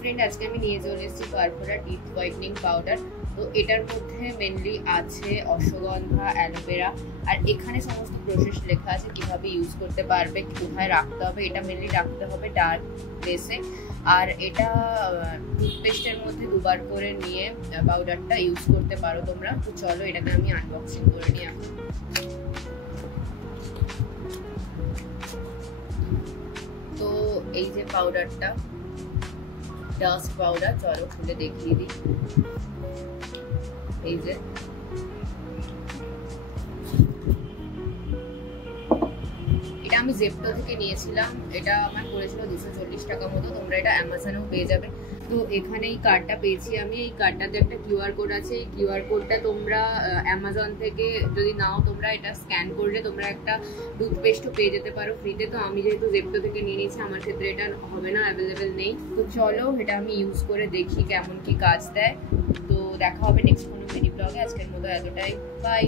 Friend, আজকে আমি নিয়ে চলে এসেছি পারফোরা টিথ হোয়াইটনিং পাউডার। তো এটার মধ্যে মেনলি আছে অশ্বগন্ধা, অ্যালোভেরা, আর এখানে সমস্ত প্রসেস লেখা আছে কিভাবে ইউজ করতে পারবে, কোথায় রাখতে হবে। এটা মেনলি রাখতে হবে ডার্ক প্লেসে। আর এটা টুথপেস্টের মধ্যে দুবার করে নিয়ে পাউডারটা ইউজ করতে পারো তোমরা। তো চলো এটাকে আমি আনবক্সিং করে নিই এখন। তো এই যে পাউডারটা, ডাস্ট পাউডার, চলো খুলে দেখিয়ে দিই। এই যে এটা আমি জেপ্টো থেকে নিয়েছিলাম, এটা আমার পড়েছিল 240 টাকা মতো। তোমরা এটা অ্যামাজনেও পেয়ে যাবে। তো এখানে এই কার্ডটা পেয়েছি আমি। এই কার্ডটাতে একটা কিউআর কোড আছে। এই কিউআর কোডটা তোমরা অ্যামাজন থেকে যদি নাও, তোমরা এটা স্ক্যান করলে তোমরা একটা টুথপেস্টও পেয়ে যেতে পারো ফ্রিতে। তো আমি যেহেতু জেপ্টো থেকে নিয়ে নিয়েছি, আমার ক্ষেত্রে এটা হবে না, অ্যাভেলেবেল নেই। তো চলো এটা আমি ইউজ করে দেখি কেমন কি কাজ দেয়। তো দেখা হবে নেক্সট কোনো মিনি ব্লগে। আজকের মতো এতটাই, বাই।